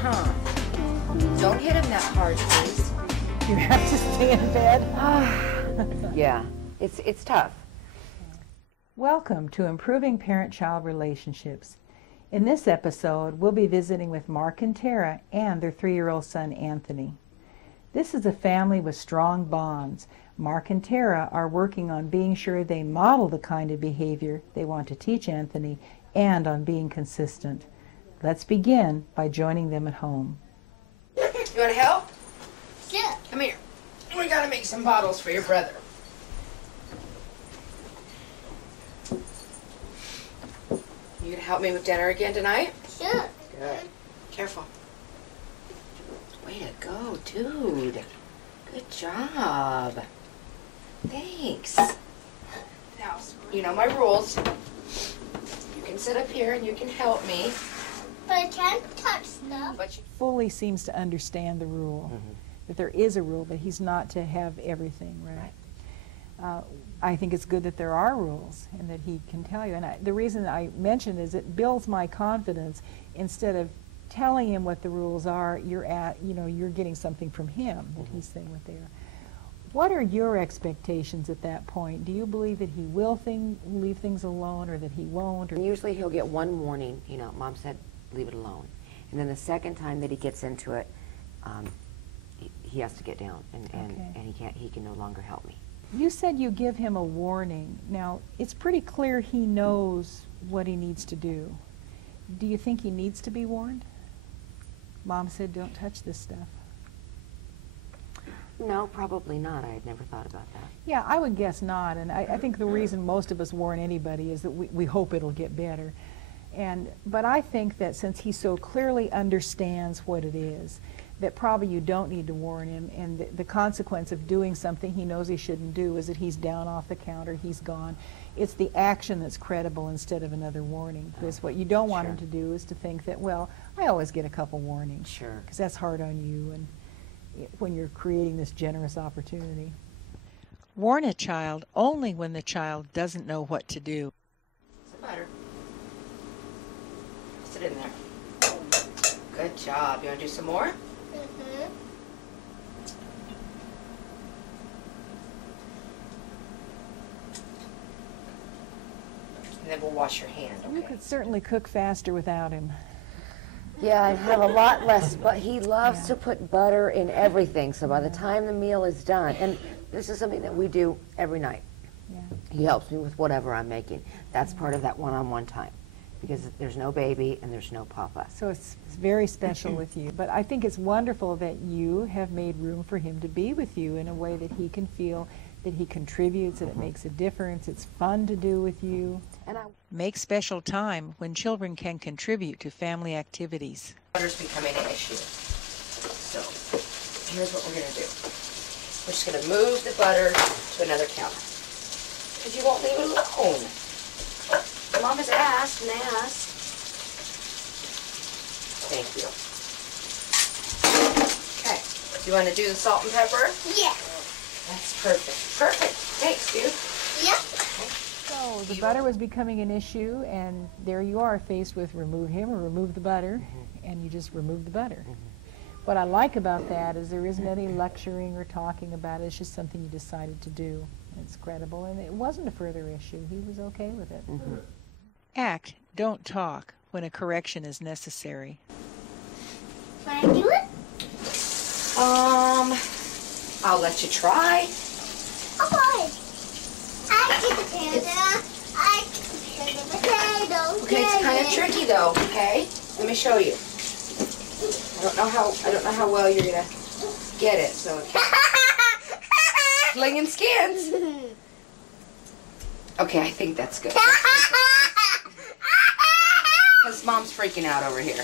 Huh? Don't hit him that hard, please. You have to stay in bed? Yeah, it's tough. Welcome to Improving Parent-Child Relationships. In this episode, we'll be visiting with Mark and Tara and their 3-year-old son, Anthony. This is a family with strong bonds. Mark and Tara are working on being sure they model the kind of behavior they want to teach Anthony and on being consistent. Let's begin by joining them at home. You want to help? Yeah. Come here. We gotta make some bottles for your brother. You gonna help me with dinner again tonight? Sure. Good. Careful. Way to go, dude. Good job. Thanks. Now, you know my rules. You can sit up here and you can help me. But I can't touch stuff. But you Fully seems to understand the rule, that there is a rule, that he's not to have everything, right? I think it's good that there are rules and that he can tell you. And the reason I mention is it builds my confidence. Instead of telling him what the rules are, you're getting something from him, that he's saying what they are. What are your expectations at that point? Do you believe that he will leave things alone, or that he won't? Or Usually he'll get one warning, Mom said leave it alone. And then the second time that he gets into it, he has to get down and he can no longer help me. You said you give him a warning. Now, it's pretty clear he knows what he needs to do. Do you think he needs to be warned? Mom said don't touch this stuff. No, probably not. I had never thought about that. Yeah, I would guess not. And I think the reason most of us warn anybody is that we hope it'll get better. But I think that since he so clearly understands what it is, that probably you don't need to warn him, and the consequence of doing something he knows he shouldn't do is that he's down off the counter, he's gone. It's the action that's credible instead of another warning. Because what you don't want him to do is to think that, well, I always get a couple warnings. Sure. Because that's hard on you and when you're creating this generous opportunity. Warn a child only when the child doesn't know what to do. Some butter. Sit in there. Good job. You want to do some more? And then we'll wash your hand, okay? You could certainly cook faster without him. Yeah, I have a lot less, but he loves to put butter in everything, so by the time the meal is done, and this is something that we do every night. Yeah. He helps me with whatever I'm making. That's part of that one-on-one time, because there's no baby and there's no papa. So it's very special with you. But I think it's wonderful that you have made room for him to be with you in a way that he can feel that he contributes, that it makes a difference. It's fun to do with you. And Make special time when children can contribute to family activities. Butter's becoming an issue. So here's what we're going to do. We're just going to move the butter to another counter. Because you won't leave it alone. Mom has asked and asked. Thank you. Okay. Do you want to do the salt and pepper? Yeah. That's perfect. Perfect. Thanks, dude. Yep. So the butter was becoming an issue, and there you are faced with remove him or remove the butter, and you just remove the butter. What I like about that is there isn't any lecturing or talking about it. It's just something you decided to do. It's credible, and it wasn't a further issue. He was okay with it. Act, don't talk, when a correction is necessary. Can I do it? I'll let you try. Okay. I get the potato. I get the potato. Okay, it's kind of tricky though. Okay, let me show you. I don't know how well you're gonna get it. So slinging skins. Okay, I think that's good. Because Mom's freaking out over here.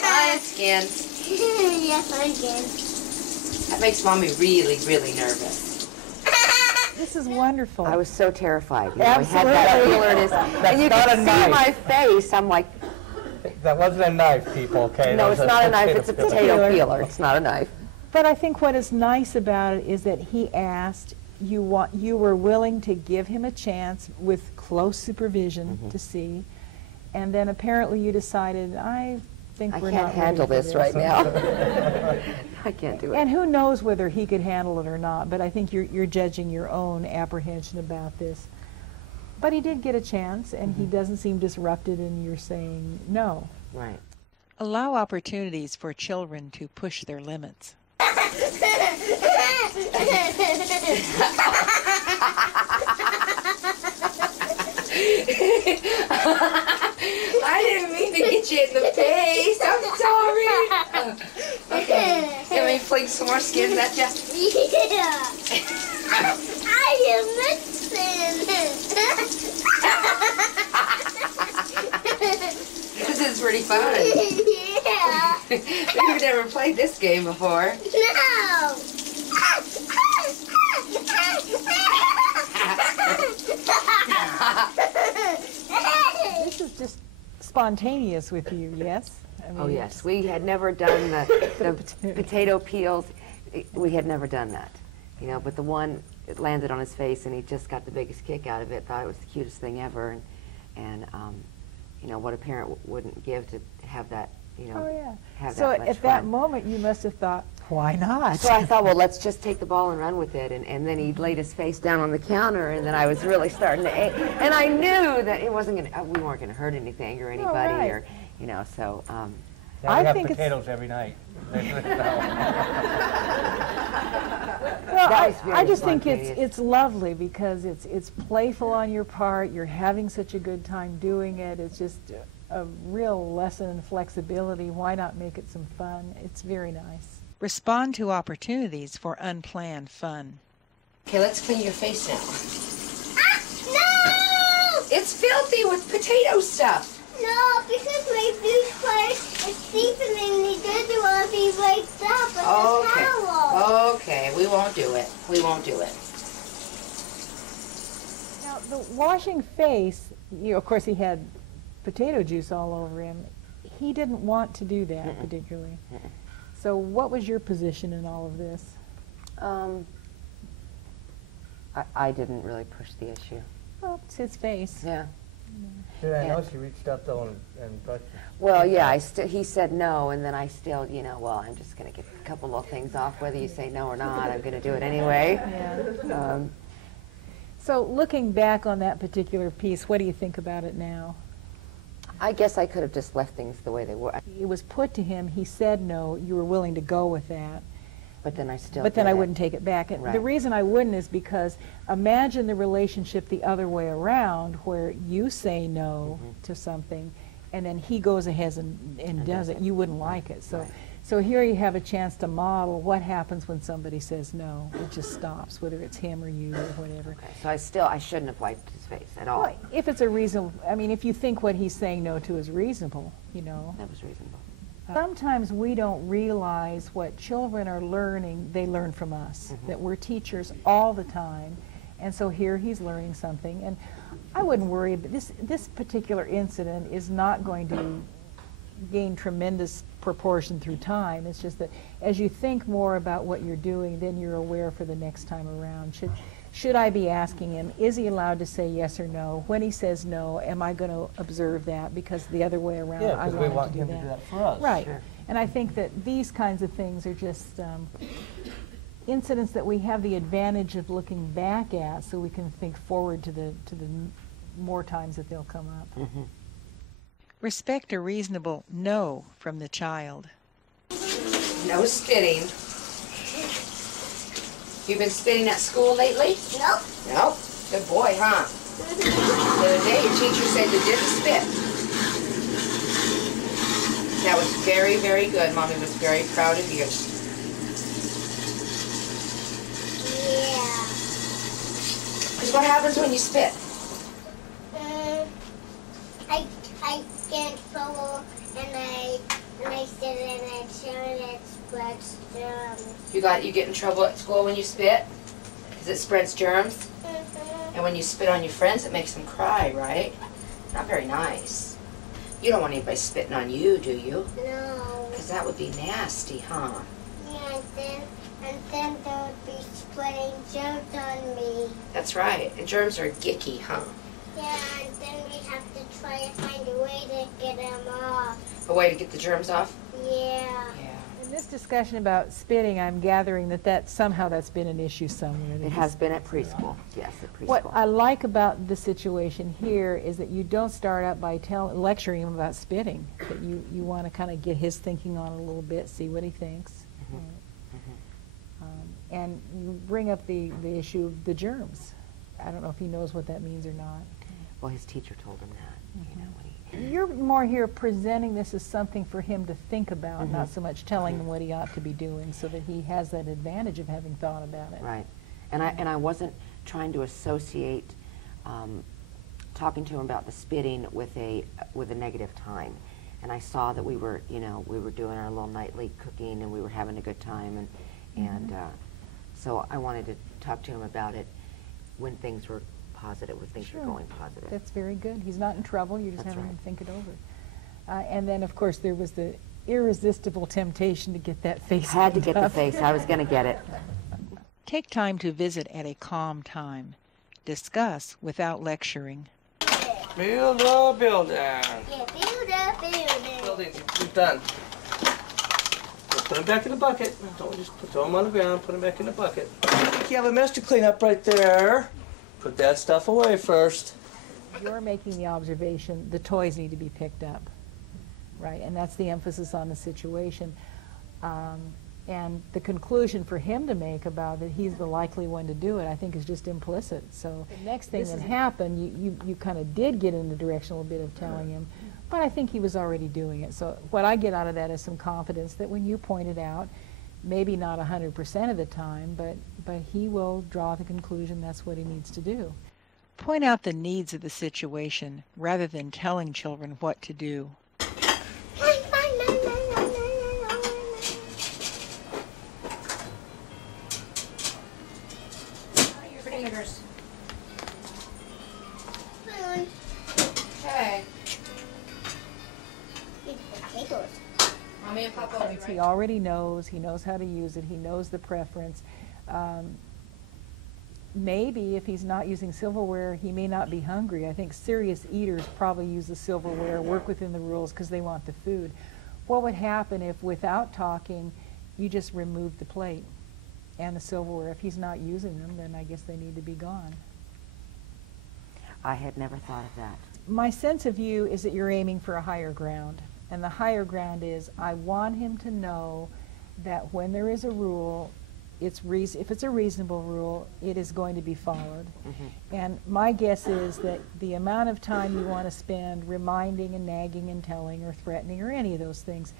Fun skins. Yeah, fun skins. That makes Mommy really, really nervous. This is wonderful. I was so terrified. You Absolutely. know, I had that alertness. And you not could a see knife. my face. I'm like, That wasn't a knife, people, okay? no, That it's was not a knife. It's a peeler. potato peeler. It's not a knife. But I think what is nice about it is that he asked, you were willing to give him a chance with close supervision to see, and then apparently you decided, I think we're not can't handle ready for this right now. I can't do it. And who knows whether he could handle it or not, but I think you're judging your own apprehension about this. But he did get a chance, and he doesn't seem disrupted, and you're saying no. Right. Allow opportunities for children to push their limits. I didn't mean to get you in the face. I'm sorry. Okay. Can we fling some more skins at you? Yeah. I am missing. This is pretty fun. Yeah. We've never played this game before. No. This is just spontaneous with you, yes? I mean, Oh yes, we had never done the potato peels. We had never done that, you know. But the one, it landed on his face, and he just got the biggest kick out of it. Thought it was the cutest thing ever, and you know, what a parent wouldn't give to have that, you know. Oh, yeah. Have So that much at that fun. moment, you must have thought, why not? So I thought, well, let's just take the ball and run with it. And then he laid his face down on the counter, and then I was really starting to ache. And I knew that it wasn't going to, we weren't going to hurt anything or anybody, right. or, you know, so. Yeah, I we have think it's- potatoes every night. Well, That was very I just think spontaneous. it's lovely because it's playful on your part. You're having such a good time doing it. It's just a real lesson in flexibility. Why not make it some fun? It's very nice. Respond to opportunities for unplanned fun. Okay, let's clean your face now. No! It's filthy with potato stuff. No, because my food part is sleeping and he doesn't want to be waked up with a towel. Okay, we won't do it. We won't do it. Now, the washing face, of course, he had potato juice all over him. He didn't want to do that particularly. So what was your position in all of this? I didn't really push the issue. Well, it's his face. Yeah. Did I know she reached up though and brushed it? Well, yeah, he said no, and then I still, you know, well, I'm just going to get a couple little things off, whether you say no or not, I'm going to do it anyway. Yeah. So looking back on that particular piece, what do you think about it now? I guess I could have just left things the way they were, It was put to him, he said no, you were willing to go with that, but then I still but then did I it. wouldn't take it back. And the Right. reason I wouldn't is because imagine the relationship the other way around, where you say no to something, and then he goes ahead and does it. You wouldn't like it. So, Right. so here you have a chance to model what happens when somebody says no. It just stops, whether it's him or you or whatever. Okay, so I shouldn't have wiped his face at all. Well, if it's a reasonable, I mean, if you think what he's saying no to is reasonable, you know. That was reasonable. Sometimes we don't realize what children are learning, they learn from us, that we're teachers all the time, and so here he's learning something. And I wouldn't worry, but this particular incident is not going to gain tremendous proportion through time. It's just that as you think more about what you're doing, then you're aware for the next time around. Should I be asking him, is he allowed to say yes or no? When he says no, am I going to observe that? Because the other way around, Yeah, I because we want want to him do to that. do that for us. Right. Sure. And I think that these kinds of things are just incidents that we have the advantage of looking back at, so we can think forward to the more times that they'll come up. Respect a reasonable no from the child. No spitting. You've been spitting at school lately? Nope. Nope. Good boy, huh? The other day, your teacher said you didn't spit. That was very, very good. Mommy was very proud of you. Yeah. Because what happens when you spit? I get in trouble and I sit in a chair that spreads germs. You get in trouble at school when you spit? Because it spreads germs? And when you spit on your friends, it makes them cry, right? Not very nice. You don't want anybody spitting on you, do you? No. Because that would be nasty, huh? Yeah, and then they'll be spreading germs on That's right. And germs are gicky, huh? Yeah, and then we have to try to find a way to get them off. A way to get the germs off? Yeah. In this discussion about spitting, I'm gathering that somehow that's been an issue somewhere. It has been at preschool, yes, at preschool. What I like about the situation here is that you don't start out by lecturing him about spitting. That you want to kind of get his thinking on it a little bit, see what he thinks. And you bring up the issue of the germs. I don't know if he knows what that means or not. Well, his teacher told him that, you know, when he... You're more here presenting this as something for him to think about, not so much telling him what he ought to be doing, so that he has that advantage of having thought about it. Right. And I wasn't trying to associate talking to him about the spitting with a negative time. And I saw that we were, you know, we were doing our little nightly cooking and we were having a good time, and so I wanted to talk to him about it when things were positive, when things were going positive. That's very good. He's not in trouble. You're just That's having right. him think it over. And then, of course, there was the irresistible temptation to get that face. Had to get the up. face. I was going to get it. Take time to visit at a calm time. Discuss without lecturing. Build a building. Yeah, build a building. Building, you're done. Put them back in the bucket. Don't just throw them on the ground, put them back in the bucket. You have a mess to clean up right there. Put that stuff away first. You're making the observation the toys need to be picked up, right? And that's the emphasis on the situation. And the conclusion for him to make about that he's the likely one to do it, I think, is just implicit. So the next thing that happened, you kind of did get in the direction a little bit of telling him, but I think he was already doing it. So what I get out of that is some confidence that when you point it out, maybe not 100% of the time, but he will draw the conclusion that's what he needs to do. Point out the needs of the situation rather than telling children what to do. Your fingers. Okay. Potatoes. Mommy and Papa will be He right. already knows. He knows how to use it. He knows the preference. Maybe if he's not using silverware, he may not be hungry. I think serious eaters probably use the silverware, work within the rules because they want the food. What would happen if, without talking, you just removed the plate and the silverware? If he's not using them, then I guess they need to be gone. I had never thought of that. My sense of you is that you're aiming for a higher ground. And the higher ground is, I want him to know that when there is a rule, if it's a reasonable rule, it is going to be followed. And my guess is that the amount of time you want to spend reminding and nagging and telling or threatening or any of those things,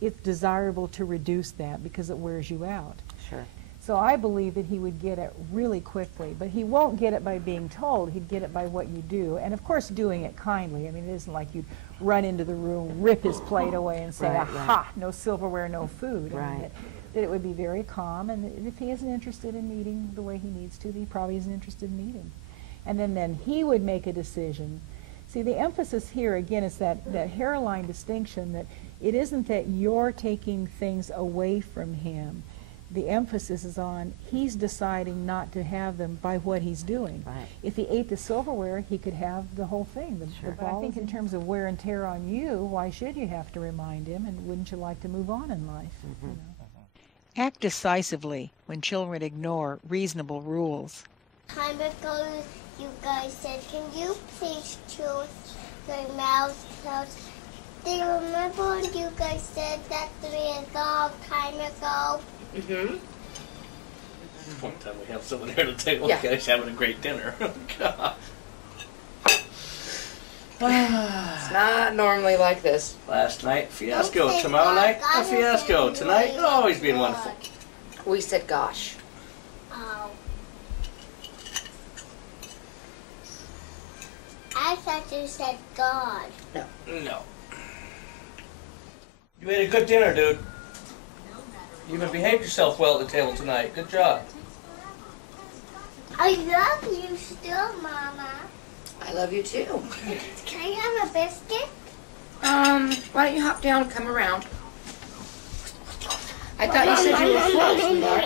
it's desirable to reduce that because it wears you out. Sure. So I believe that he would get it really quickly, but he won't get it by being told. He'd get it by what you do, and of course doing it kindly. I mean, it isn't like you'd run into the room, rip his plate away, and say, Right, "Aha! No silverware, no food." I mean, Right. that it would be very calm, and if he isn't interested in eating the way he needs to, he probably isn't interested in eating. And then he would make a decision. See, the emphasis here again is that hairline distinction. That it isn't that you're taking things away from him. The emphasis is on he's deciding not to have them by what he's doing. Right. If he ate the silverware, he could have the whole thing. Sure. But I think in terms of wear and tear on you, why should you have to remind him? And wouldn't you like to move on in life? You know? Act decisively when children ignore reasonable rules. Time ago, you guys said, "Can you please choose your mouse closed?" Do you remember when you guys said that to me a long time ago? Mm-hmm. One time we have someone here at the table, Yeah. you guys having a great dinner. God. It's not normally like this. Last night, fiasco. Don't say Tomorrow God. night, a God fiasco. is Tonight, it'll always be God. wonderful. We said gosh. Oh. I thought you said God. No. You ate a good dinner, dude. You even behaved yourself well at the table tonight. Good job. I love you still, Mama. I love you too. Can I have a biscuit? Why don't you hop down and come around? I thought you said you were full, sweetheart.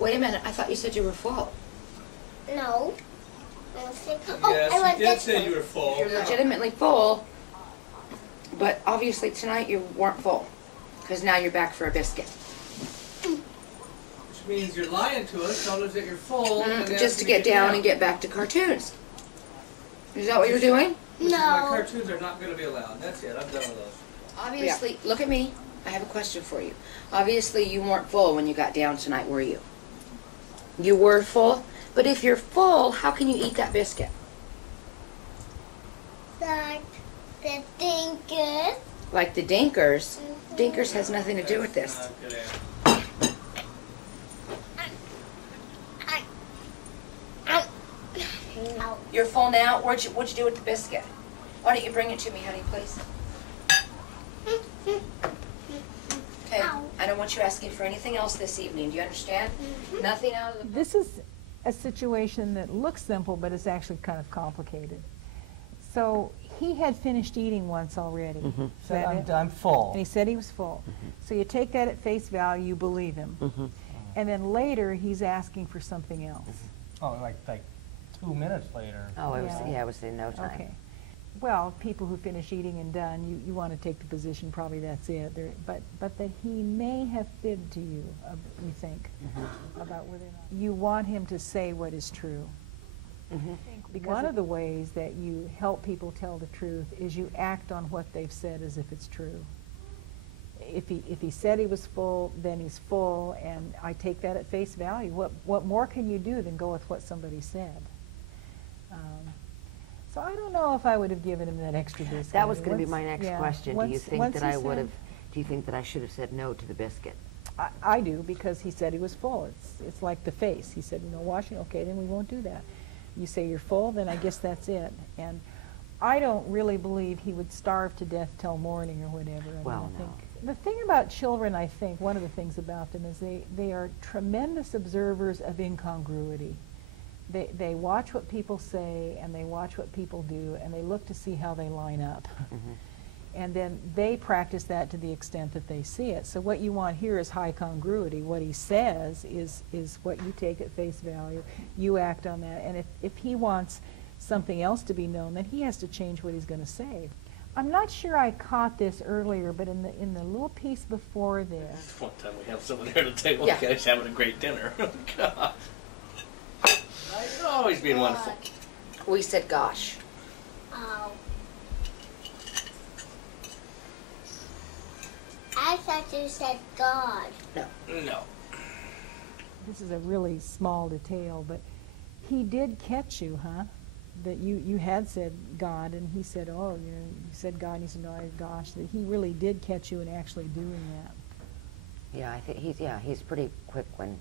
Wait a minute, I thought you said you were full. No. Yes, you did say you were full. You're legitimately full, but obviously tonight you weren't full, because now you're back for a biscuit. Which means you're lying to us, telling us that you're full. And Just to get down and get back to cartoons. Is that what you're doing? My No. cartoons are not going to be allowed. That's it. I'm done with those. Obviously, look at me. I have a question for you. Obviously, you weren't full when you got down tonight, were you? You were full? But if you're full, how can you eat that biscuit? Like the thinkers. Like the Dinkers. Dinkers has nothing to do with this. Not a good answer. You're full now? What'd you do with the biscuit? Why don't you bring it to me, honey, please? Okay, I don't want you asking for anything else this evening. Do you understand? Nothing out of the... This is a situation that looks simple, but it's actually kind of complicated. So he had finished eating once already. Is that it? I'm full. And he said he was full. So you take that at face value, you believe him. And then later he's asking for something else. Oh, like 2 minutes later. Oh, it was, Yeah. yeah, it was in no time. Okay. Well, people who finish eating and done, you want to take the position, probably that's it. But that he may have fibbed to you, you think, about whether or not you want him to say what is true. Because one of the ways that you help people tell the truth is you act on what they've said as if it's true. If he said he was full, then he's full, and I take that at face value. What more can you do than go with what somebody said? So I don't know if I would have given him that extra biscuit. That was going to be my next question. Do you think once that he I would said- have? Do you think that I should have said no to the biscuit? I do, because he said he was full. It's like the face. He said, washing. Okay, then we won't do that. You say you're full, then I guess that's it. And I don't really believe he would starve to death till morning or whatever. Well, I think the thing about children, I think, one of the things about them is they are tremendous observers of incongruity. They watch what people say, and they watch what people do, and they look to see how they line up. And then they practice that to the extent that they see it. So what you want here is high congruity. What he says is what you take at face value. You act on that. And if he wants something else to be known, then he has to change what he's going to say. I'm not sure I caught this earlier, but in the little piece before this. One time we have someone here at the table. Yeah. Guys having a great dinner. God. Always being wonderful. We said gosh. Oh. I thought you said God. No. This is a really small detail, but he did catch you, huh? That you had said God, and he said, oh, you said God, and he said, no, gosh, that he really did catch you in actually doing that. Yeah, I think he's pretty quick when.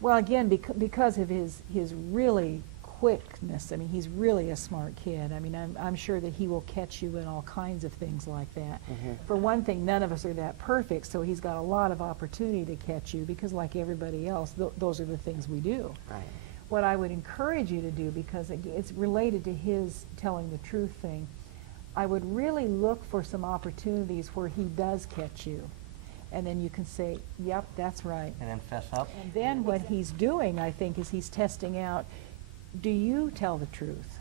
Well, again, because of his really quickness, I mean, he's really a smart kid. I mean, I'm sure that he will catch you in all kinds of things like that. For one thing, none of us are that perfect, so he's got a lot of opportunity to catch you, because like everybody else, those are the things we do. Right. What I would encourage you to do, because it's related to his telling the truth thing, I would really look for some opportunities where he does catch you. And then you can say, yep, that's right. And then fess up. And then what he's doing, I think, is he's testing out, do you tell the truth?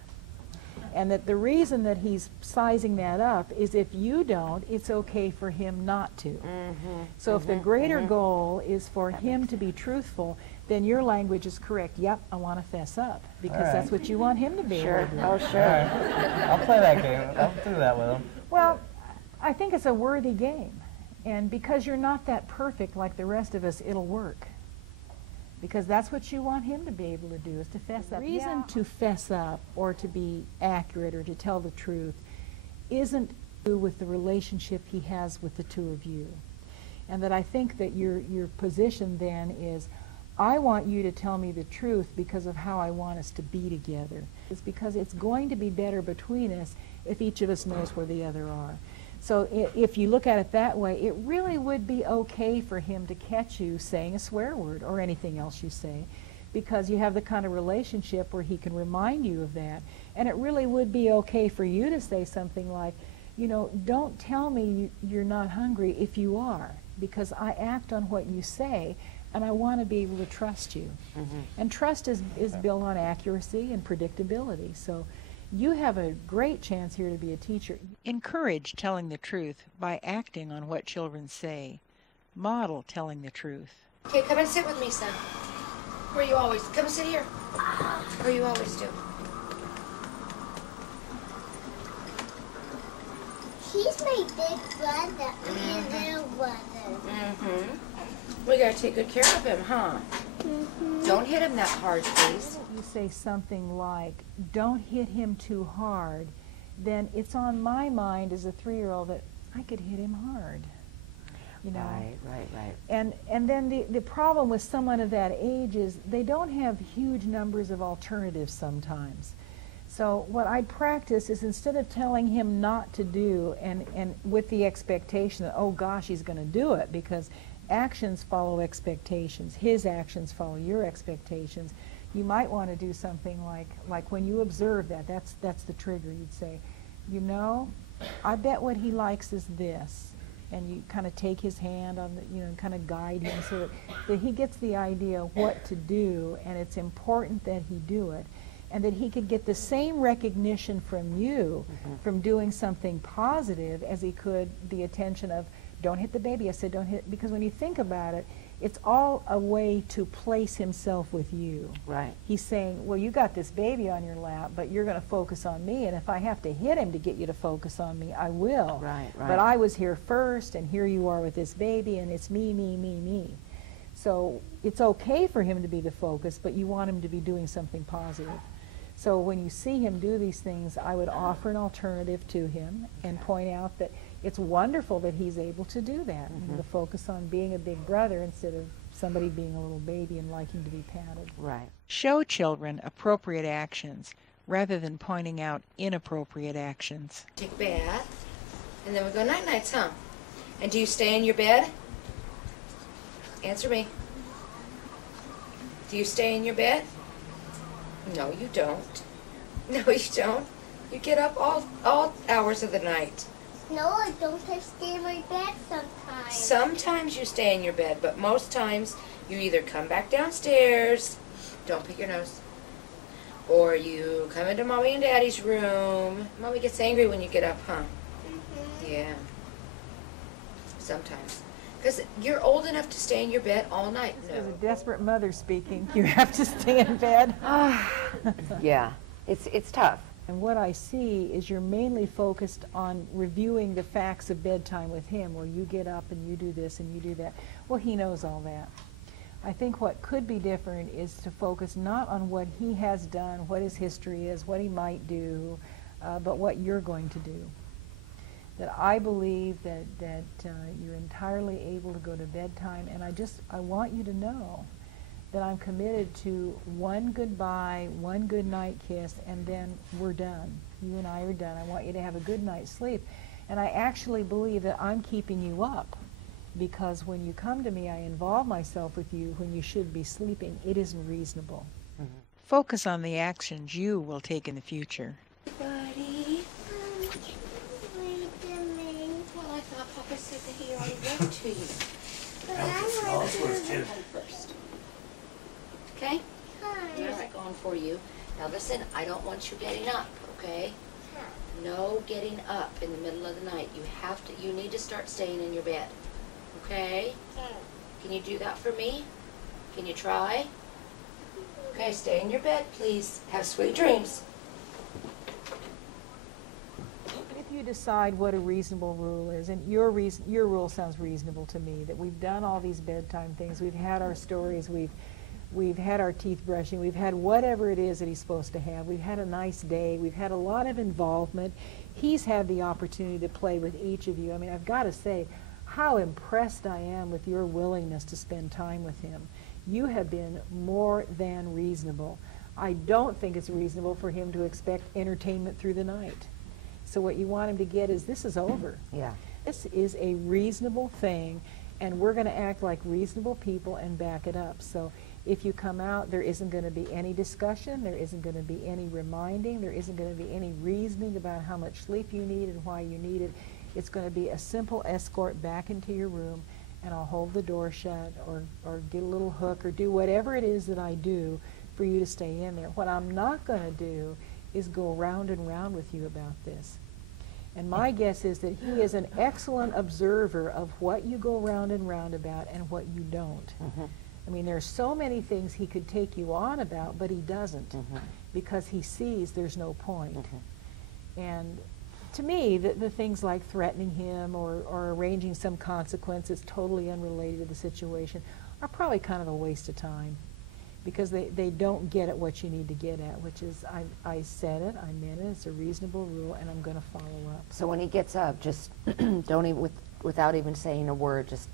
And that the reason that he's sizing that up is if you don't, it's okay for him not to. So if the greater goal is for him to be truthful, then your language is correct. Yep, I want to fess up, because that's what you want him to be able to do. Oh, sure. I'll play that game. I'll do that with him. Well, I think it's a worthy game. And because you're not that perfect like the rest of us, it'll work. Because that's what you want him to be able to do, is to fess up. The reason to fess up or to be accurate or to tell the truth isn't to do with the relationship he has with the two of you. And that I think that your position then is, I want you to tell me the truth because of how I want us to be together. It's because it's going to be better between us if each of us knows where the other are. So if you look at it that way, it really would be okay for him to catch you saying a swear word or anything else you say, because you have the kind of relationship where he can remind you of that. And it really would be okay for you to say something like, don't tell me you're not hungry if you are, because I act on what you say, and I want to be able to trust you. And trust is built on accuracy and predictability. So you have a great chance here to be a teacher. Encourage telling the truth by acting on what children say. Model telling the truth. Okay, come and sit with me, son. Where you always, come and sit here. Where you always do. He's my big brother. My little brother. We gotta take good care of him, huh? Don't hit him that hard, please. You say something like, don't hit him too hard, then it's on my mind as a 3-year-old that I could hit him hard. You know? Right. And then the problem with someone of that age is they don't have huge numbers of alternatives sometimes. So what I practice is, instead of telling him not to do, and with the expectation that, oh gosh, he's going to do it, because actions follow expectations. His actions follow your expectations. You might want to do something like when you observe that's the trigger. You'd say, you know, I bet what he likes is this. And you kind of take his hand on the, you know, and kind of guide him so that he gets the idea what to do, and it's important that he do it. And that he could get the same recognition from you from doing something positive as he could the attention of, don't hit the baby. I said don't hit, because when you think about it, it's all a way to place himself with you. Right. He's saying, well, you got this baby on your lap, but you're going to focus on me, and if I have to hit him to get you to focus on me, I will. Right. But I was here first, and here you are with this baby, and it's me, me, me, me. So it's okay for him to be the focus, but you want him to be doing something positive. So when you see him do these things, I would offer an alternative to him and point out that it's wonderful that he's able to do that, and to focus on being a big brother instead of somebody being a little baby and liking to be patted. Right. Show children appropriate actions rather than pointing out inappropriate actions. Take a bath, and then we go night-nights, huh? And do you stay in your bed? Answer me. Do you stay in your bed? No, you don't. No, you don't. You get up all hours of the night. No, I don't. I stay in my bed sometimes. Sometimes you stay in your bed, but most times you either come back downstairs, don't pick your nose, or you come into Mommy and Daddy's room. Mommy gets angry when you get up, huh? Yeah. Sometimes. Because you're old enough to stay in your bed all night. As a No. desperate mother speaking, you have to stay in bed. Yeah. It's tough. And what I see is you're mainly focused on reviewing the facts of bedtime with him, where you get up and you do this and you do that. Well, he knows all that. I think what could be different is to focus not on what he has done, what his history is, what he might do, but what you're going to do. That I believe that you're entirely able to go to bedtime, and I want you to know that I'm committed to one goodbye, one good night kiss, and then we're done. You and I are done. I want you to have a good night's sleep. And I actually believe that I'm keeping you up, because when you come to me, I involve myself with you when you should be sleeping. It isn't reasonable. Focus on the actions you will take in the future. Buddy. Wait a minute. Well, I thought Papa said that he already read to you. But I want to. First. Okay? Hi. All right, going for you. Now listen, I don't want you getting up, okay? No getting up in the middle of the night. You need to start staying in your bed. Okay? Can you do that for me? Can you try? Okay, stay in your bed, please. Have sweet dreams. If you decide what a reasonable rule is, and your rule sounds reasonable to me, that we've done all these bedtime things, we've had our stories, we've had our teeth brushing, we've had whatever it is that he's supposed to have, we've had a nice day, we've had a lot of involvement, he's had the opportunity to play with each of you. I mean, I've got to say how impressed I am with your willingness to spend time with him. You have been more than reasonable. I don't think it's reasonable for him to expect entertainment through the night. So what you want him to get is, this is over. Yeah. This is a reasonable thing, and we're going to act like reasonable people and back it up. So if you come out, there isn't going to be any discussion, there isn't going to be any reminding, there isn't going to be any reasoning about how much sleep you need and why you need it. It's going to be a simple escort back into your room, and I'll hold the door shut or get a little hook or do whatever it is that I do for you to stay in there. What I'm not going to do is go round and round with you about this. And my guess is that he is an excellent observer of what you go round and round about and what you don't. I mean, there's so many things he could take you on about, but he doesn't because he sees there's no point. And to me, the things like threatening him or arranging some consequences totally unrelated to the situation are probably kind of a waste of time because they don't get at what you need to get at, which is I said it, I meant it, it's a reasonable rule, and I'm going to follow up. So when he gets up, just don't even, without even saying a word, just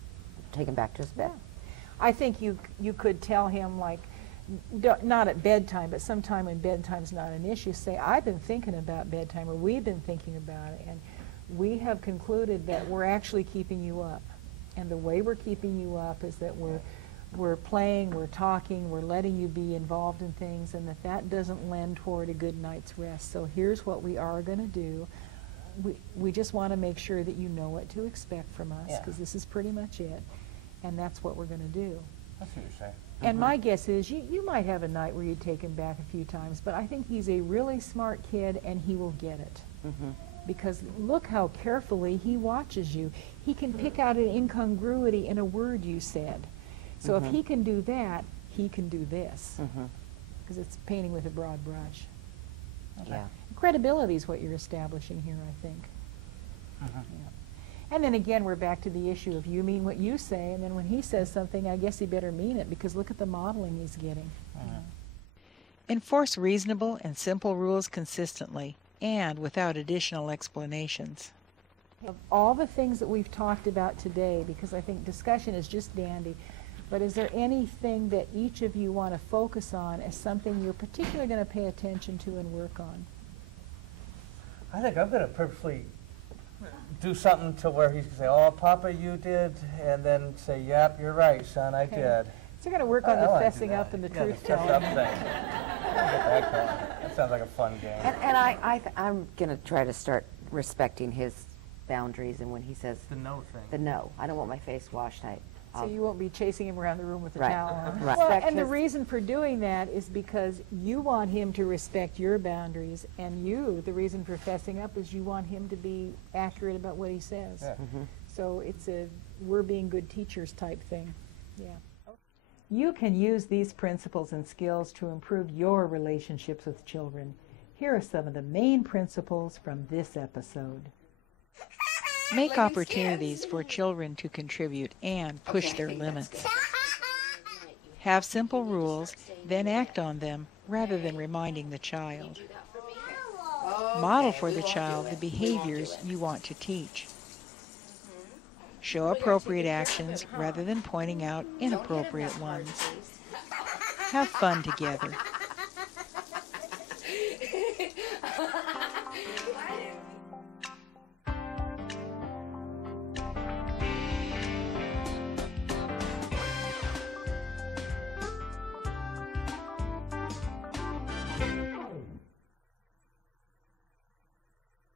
take him back to his bed. I think you could tell him, like, not at bedtime, but sometime when bedtime's not an issue, say, I've been thinking about bedtime, or we've been thinking about it, and we have concluded that we're actually keeping you up. And the way we're keeping you up is that we're playing, we're talking, we're letting you be involved in things, and that doesn't lend toward a good night's rest. So here's what we are going to do. We just want to make sure that you know what to expect from us, because this is pretty much it. And that's what we're going to do. That's what you're saying. And my guess is you might have a night where you take him back a few times, but I think he's a really smart kid and he will get it. Because look how carefully he watches you. He can pick out an incongruity in a word you said. So if he can do that, he can do this. Because it's painting with a broad brush. Yeah. Credibility is what you're establishing here, I think. Yeah. And then again, we're back to the issue of you mean what you say, and then when he says something, I guess he better mean it, because look at the modeling he's getting. Enforce reasonable and simple rules consistently and without additional explanations. Of all the things that we've talked about today, because I think discussion is just dandy, but is there anything that each of you want to focus on as something you're particularly going to pay attention to and work on? I think I'm going to purposely do something to where he's going to say, oh, Papa, you did, and then say, yep, you're right, son, I did. So you're going to work on the wanna do fessing that. up and the Yeah, truth the fess telling. up thing. Get that going. That sounds like a fun game. And I'm going to try to start respecting his boundaries, and when he says The no thing. the no, I don't want my face washed. So you won't be chasing him around the room with a Right. towel on. Right. Well, Respect and the his- reason for doing that is because you want him to respect your boundaries, and the reason for fessing up is you want him to be accurate about what he says. Yeah. So it's a we're being good teachers type thing. Yeah. You can use these principles and skills to improve your relationships with children. Here are some of the main principles from this episode. Make opportunities for children to contribute and push their limits. Have simple rules, then act on them rather than reminding the child. Model for the child the behaviors you want to teach. Show appropriate actions rather than pointing out inappropriate ones. Have fun together.